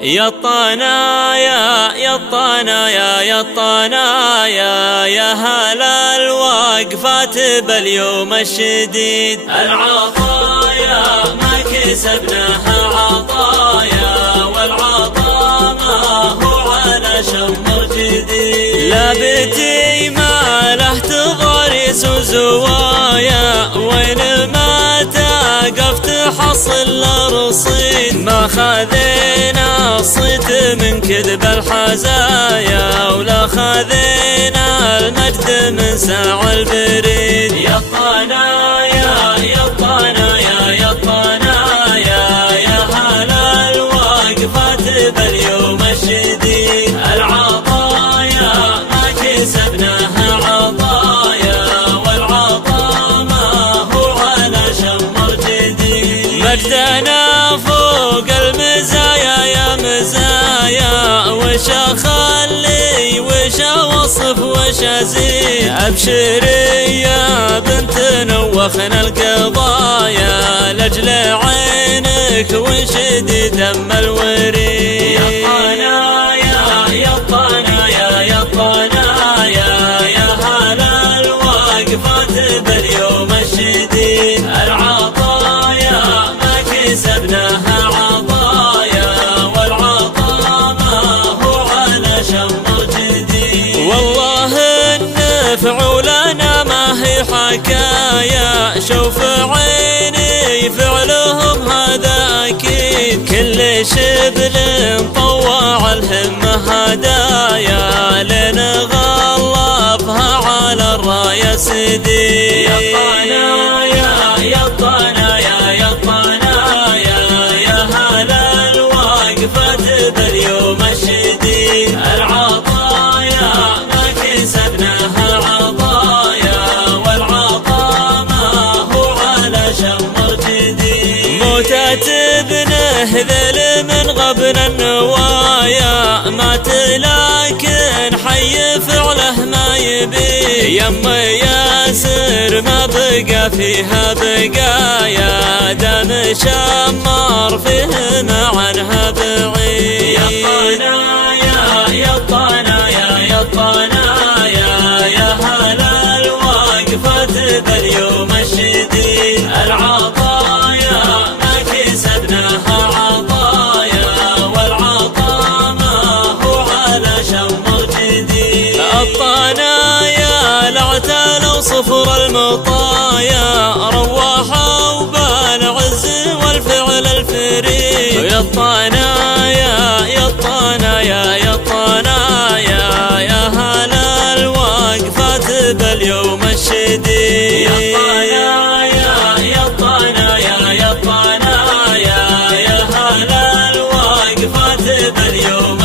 يا الطنايا يا الطنايا يا الطنايا يا هلا الوقفات باليوم الشديد. العطايا ما كسبناها عطايا والعطا ما هو على شمر جديد. لا بتي ما له تضاريس وزوايا وين ما تقف تحصل رصيد. ما خذينا الصيت من كذب الحزايا ولا خذينا المجد من ساع البريد. يا الطنايا يا الطنايا يا الطنايا يا هلا الوقفات باليوم الشديد. العطايا ما كسبناها عطايا والعطا ما هو على شمر جديد. مجدنا فوق المزايا يا مزايا وش اخلي وش اوصف وش ازيد. ابشري يا بنت نوخنا القضايا لاجل عينك وانشدي دم الوريد. يا الطنايا يا الطنايا يا الطنايا يا هلا الوقفات باليوم الشديد. العطايا ما كسبناها عطايا والعطا ما هو على شمر جديد. والله النفع لنا ما هي حكايا شوف عيني فعلهم هذا اكيد. كل شبل طوع الهمه هدايا لنغلفها على الرايه سديد. يا الطنايا يا الطنايا يا الطنايا يا هلا الوقفات باليوم الشديد. العطايا ما كسبناها عطايا والعطا ما هو على شمر جديد. موتة ابنه ذل من غبن النوايا مات لكن حي فعله ما يبي. يم ياسر ما بقى فيها بقايا دم شمر فيه ما عنها بعيد. يا الطنايا يا الطنايا يا الطنايا يا هلا الوقفات باليوم الشديد. العطايا ما كسبناها عطايا والعطا ما هو على شمر جديد. الطنايا لعتلوا صفر المطايا رواحوا بالعز والفعل الفريد. يا الطنايا يا الطنايا يا الطنايا يا هلا الوقفات باليوم الشديد. يا الطنايا يا الطنايا يا الطنايا يا هلا الوقفات باليوم